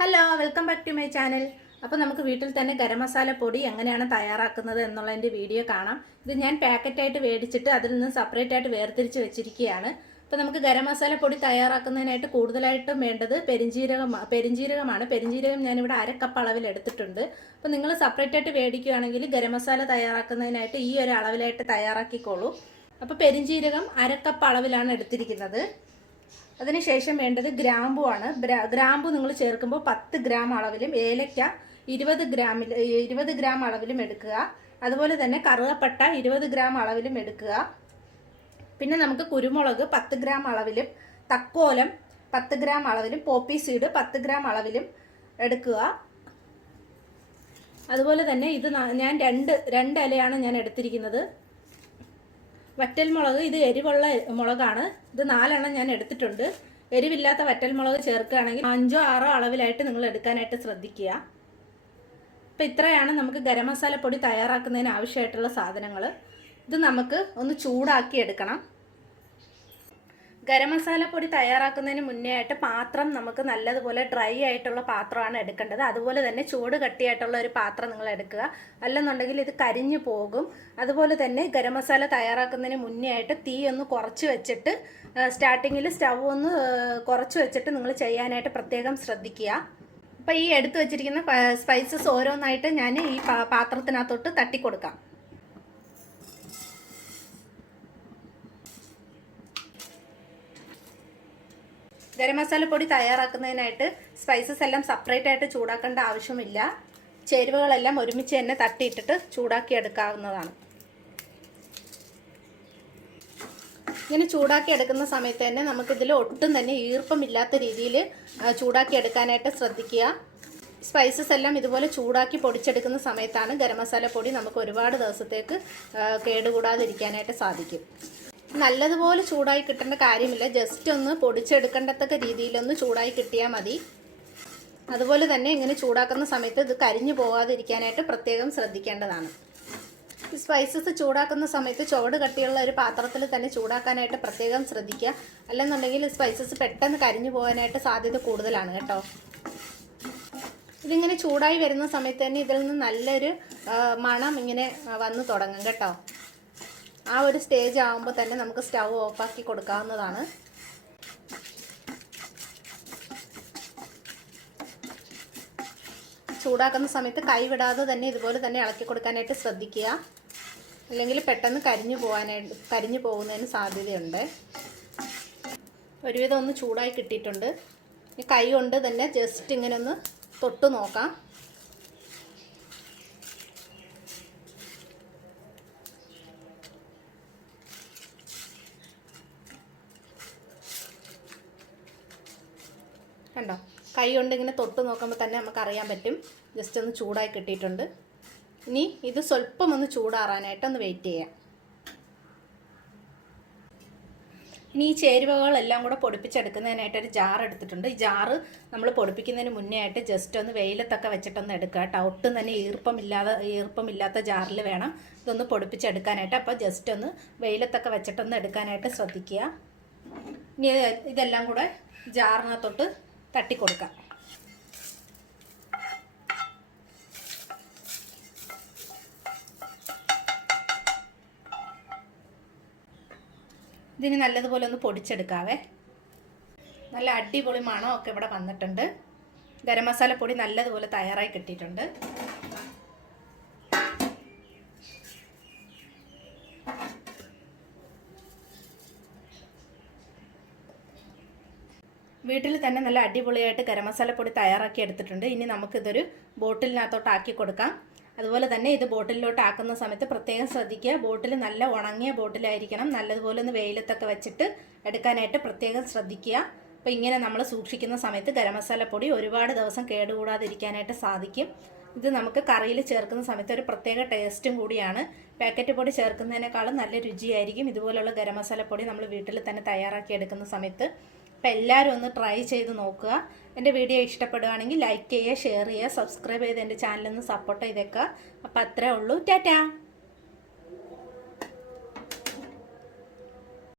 Hello, welcome back to my channel. അപ്പോൾ നമുക്ക് വീട്ടിൽ തന്നെ ഗരം മസാല പൊടി എങ്ങനെയാണ് തയ്യാറാക്കുന്നത് എന്നുള്ളതിൻ്റെ വീഡിയോ കാണാം. ഇത് ഞാൻ പാക്കറ്റായിട്ട് മേടിച്ചിട്ട് അതിൽ നിന്ന് സെപ്പറേറ്റ് ആയിട്ട് വേർതിരിച്ച് വെച്ചിരിക്കുകയാണ്. അപ്പോൾ നമുക്ക് ഗരം മസാല പൊടി തയ്യാറാക്കുന്നതിനായിട്ട് കൂടുതലായിട്ടും വേണ്ടത് പെരിഞ്ജീരകമാണ്. പെരിഞ്ജീരകം ഞാനിവിടെ 1/2 കപ്പ് അളവിൽ എടുത്തിട്ടുണ്ട്. അപ്പോൾ നിങ്ങൾ സെപ്പറേറ്റ് ആയിട്ട് മേടിക്കുകയാണെങ്കിൽ ഗരം മസാല തയ്യാറാക്കുന്നതിനായിട്ട് ഈ ഒരു അളവിലായിട്ട് തയ്യാറാക്കിക്കോളൂ. അപ്പോൾ പെരിഞ്ജീരകം 1/2 കപ്പ് അളവിലാണ് എടുത്തിരിക്കുന്നത്. അതിനുശേഷം വേണ്ടത് ഗ്രാമ്പുവാണ്. ഗ്രാമ്പു നിങ്ങൾ ചേർക്കുമ്പോൾ 10 ഗ്രാം അളവിലും ഏലക്ക 20 ഗ്രാം അളവിലും എടുക്കുക. അതുപോലെ തന്നെ കറുവപ്പട്ട 20 ഗ്രാം അളവിലും എടുക്കുക. പിന്നെ നമുക്ക് കുരുമുളക് 10 ഗ്രാം അളവിലും, തക്കോലം 10 ഗ്രാം അളവിലും, പോപ്പി സീഡ് 10 ഗ്രാം അളവിലും എടുക്കുക. അതുപോലെ തന്നെ ഇത് ഞാൻ രണ്ട് ഇലയാണ് ഞാൻ എടുത്തിരിക്കുന്നത്. വറ്റൽമുളക്, ഇത് എരിവുള്ള മുളകാണ്. ഇത് 4 എണ്ണം ഞാൻ എടുത്തിട്ടുണ്ട്. എരിവില്ലാത്ത വറ്റൽമുളക് ചേർക്കുകയാണെങ്കിൽ 5 or 6 അളവിലായിട്ട് നിങ്ങൾ എടുക്കാനായിട്ട് ശ്രദ്ധിക്കുക. അപ്പോൾ ഇത്രയാണ് നമുക്ക് ഗരം മസാല പൊടി തയ്യാറാക്കുന്നതിന് ആവശ്യമായിട്ടുള്ള സാധനങ്ങൾ. ഇത് നമുക്ക് ഒന്ന് ചൂടാക്കി എടുക്കണം. ഗരം മസാല പൊടി തയ്യാറാക്കുന്നതിന് മുന്നേ ആയിട്ട് പാത്രം നമുക്ക് നല്ലതുപോലെ ഡ്രൈ ആയിട്ടുള്ള പാത്രമാണ് എടുക്കേണ്ടത്. അതുപോലെ തന്നെ ചൂട് കട്ടിയായിട്ടുള്ള ഒരു പാത്രം നിങ്ങൾ എടുക്കുക, അല്ലെന്നുണ്ടെങ്കിൽ ഇത് കരിഞ്ഞു പോകും. അതുപോലെ തന്നെ ഗരം മസാല തയ്യാറാക്കുന്നതിന് മുന്നേ ആയിട്ട് തീ ഒന്ന് കുറച്ച് വെച്ചിട്ട്, സ്റ്റാർട്ടിങ്ങിൽ സ്റ്റൗ ഒന്ന് കുറച്ച് വെച്ചിട്ട് നിങ്ങൾ ചെയ്യാനായിട്ട് പ്രത്യേകം ശ്രദ്ധിക്കുക. അപ്പോൾ ഈ എടുത്തു വെച്ചിരിക്കുന്ന സ്പൈസസ് ഓരോന്നായിട്ട് ഞാൻ ഈ പാത്രത്തിനകത്തോട്ട് തട്ടിക്കൊടുക്കാം. ഗരം മസാല പൊടി തയ്യാറാക്കുന്നതിനായിട്ട് സ്പൈസസ് എല്ലാം സെപ്പറേറ്റ് ആയിട്ട് ചൂടാക്കേണ്ട ആവശ്യമില്ല. ചേരുവകളെല്ലാം ഒരുമിച്ച് തന്നെ തട്ടിയിട്ടിട്ട് ചൂടാക്കി എടുക്കാവുന്നതാണ്. ഇങ്ങനെ ചൂടാക്കി എടുക്കുന്ന സമയത്ത് തന്നെ നമുക്കിതിൽ ഒട്ടും തന്നെ ഈർപ്പമില്ലാത്ത രീതിയിൽ ചൂടാക്കി എടുക്കാനായിട്ട് ശ്രദ്ധിക്കുക. സ്പൈസസ് എല്ലാം ഇതുപോലെ ചൂടാക്കി പൊടിച്ചെടുക്കുന്ന സമയത്താണ് ഗരം മസാല പൊടി നമുക്ക് ഒരുപാട് ദിവസത്തേക്ക് കേടുകൂടാതിരിക്കാനായിട്ട് സാധിക്കും. നല്ലതുപോലെ ചൂടായി കിട്ടേണ്ട കാര്യമില്ല, ജസ്റ്റ് ഒന്ന് പൊടിച്ചെടുക്കേണ്ടത്തക്ക രീതിയിലൊന്ന് ചൂടായി കിട്ടിയാൽ മതി. അതുപോലെ തന്നെ ഇങ്ങനെ ചൂടാക്കുന്ന സമയത്ത് ഇത് കരിഞ്ഞു പോകാതിരിക്കാനായിട്ട് പ്രത്യേകം ശ്രദ്ധിക്കേണ്ടതാണ്. സ്പൈസസ് ചൂടാക്കുന്ന സമയത്ത് ചുവട് കട്ടിയുള്ള ഒരു പാത്രത്തിൽ തന്നെ ചൂടാക്കാനായിട്ട് പ്രത്യേകം ശ്രദ്ധിക്കുക. അല്ലെന്നുണ്ടെങ്കിൽ സ്പൈസസ് പെട്ടെന്ന് കരിഞ്ഞു പോകാനായിട്ട് സാധ്യത കൂടുതലാണ് കേട്ടോ. ഇതിങ്ങനെ ചൂടായി വരുന്ന സമയത്ത് തന്നെ ഇതിൽ നിന്ന് നല്ലൊരു മണം ഇങ്ങനെ വന്ന് തുടങ്ങും കേട്ടോ. ആ ഒരു സ്റ്റേജ് ആകുമ്പോൾ തന്നെ നമുക്ക് സ്റ്റൗ ഓഫാക്കി കൊടുക്കാവുന്നതാണ്. ചൂടാക്കുന്ന സമയത്ത് കൈ വിടാതെ തന്നെ ഇതുപോലെ തന്നെ ഇളക്കി കൊടുക്കാനായിട്ട് ശ്രദ്ധിക്കുക, അല്ലെങ്കിൽ പെട്ടെന്ന് കരിഞ്ഞു പോകുന്നതിന് സാധ്യതയുണ്ട്. ഒരുവിധം ഒന്ന് ചൂടായി കിട്ടിയിട്ടുണ്ട്. കൈ കൊണ്ട് തന്നെ ജസ്റ്റ് ഇങ്ങനെ ഒന്ന് തൊട്ട് നോക്കാം. കണ്ടോ, കൈ കൊണ്ട് ഇങ്ങനെ തൊട്ട് നോക്കുമ്പോൾ തന്നെ നമുക്ക് അറിയാൻ പറ്റും ജസ്റ്റ് ഒന്ന് ചൂടായി കിട്ടിയിട്ടുണ്ട്. ഇനി ഇത് സ്വല്പം ഒന്ന് ചൂടാറാനായിട്ട് ഒന്ന് വെയിറ്റ് ചെയ്യാം. ഇനി ഈ ചേരുവകളെല്ലാം കൂടെ പൊടിപ്പിച്ചെടുക്കുന്നതിനായിട്ടൊരു ജാർ എടുത്തിട്ടുണ്ട്. ഈ ജാറ് നമ്മൾ പൊടിപ്പിക്കുന്നതിന് മുന്നേ ആയിട്ട് ജസ്റ്റ് ഒന്ന് വെയിലത്തൊക്കെ വെച്ചിട്ടൊന്ന് എടുക്കുക കേട്ടോ. ഒട്ടും തന്നെ ഈർപ്പമില്ലാത്ത ജാറിൽ വേണം ഇതൊന്ന് പൊടിപ്പിച്ചെടുക്കാനായിട്ട്. അപ്പോൾ ജസ്റ്റ് ഒന്ന് വെയിലത്തൊക്കെ വെച്ചിട്ടൊന്ന് എടുക്കാനായിട്ട് ശ്രദ്ധിക്കുക. ഇനി ഇതെല്ലാം കൂടെ ജാറിനകത്തോട്ട് തട്ടിക്കൊടുക്കാം. ഇതിന് നല്ലതുപോലെ ഒന്ന് പൊടിച്ചെടുക്കാവേ. നല്ല അടിപൊളി മണമൊക്കെ ഇവിടെ വന്നിട്ടുണ്ട്. ഗരം മസാല പൊടി നല്ലതുപോലെ തയ്യാറായി കിട്ടിയിട്ടുണ്ട്. വീട്ടിൽ തന്നെ നല്ല അടിപൊളിയായിട്ട് ഗരം മസാല പൊടി തയ്യാറാക്കി എടുത്തിട്ടുണ്ട്. ഇനി നമുക്കിതൊരു ബോട്ടിലിനകത്തോട്ട് ആക്കി കൊടുക്കാം. അതുപോലെ തന്നെ ഇത് ബോട്ടിലോട്ട് ആക്കുന്ന സമയത്ത് പ്രത്യേകം ശ്രദ്ധിക്കുക, ബോട്ടിൽ നല്ല ഉണങ്ങിയ ബോട്ടിലായിരിക്കണം. നല്ലതുപോലെ ഒന്ന് വെയിലത്തൊക്കെ വെച്ചിട്ട് എടുക്കാനായിട്ട് പ്രത്യേകം ശ്രദ്ധിക്കുക. അപ്പോൾ ഇങ്ങനെ നമ്മൾ സൂക്ഷിക്കുന്ന സമയത്ത് ഗരം മസാല പൊടി ഒരുപാട് ദിവസം കേടുകൂടാതിരിക്കാനായിട്ട് സാധിക്കും. ഇത് നമുക്ക് കറിയിൽ ചേർക്കുന്ന സമയത്ത് ഒരു പ്രത്യേക ടേസ്റ്റും കൂടിയാണ്. പാക്കറ്റ് പൊടി ചേർക്കുന്നതിനേക്കാളും നല്ല രുചിയായിരിക്കും ഇതുപോലുള്ള ഗരം മസാല പൊടി നമ്മൾ വീട്ടിൽ തന്നെ തയ്യാറാക്കി എടുക്കുന്ന സമയത്ത്. അപ്പോൾ എല്ലാവരും ഒന്ന് ട്രൈ ചെയ്ത് നോക്കുക. എൻ്റെ വീഡിയോ ഇഷ്ടപ്പെടുകയാണെങ്കിൽ ലൈക്ക് ചെയ്യുക, ഷെയർ ചെയ്യുക, സബ്സ്ക്രൈബ് ചെയ്ത് എൻ്റെ ചാനലൊന്ന് സപ്പോർട്ട് ചെയ്തേക്കുക. അപ്പോൾ അത്രേ ഉള്ളൂ. ടാറ്റാ.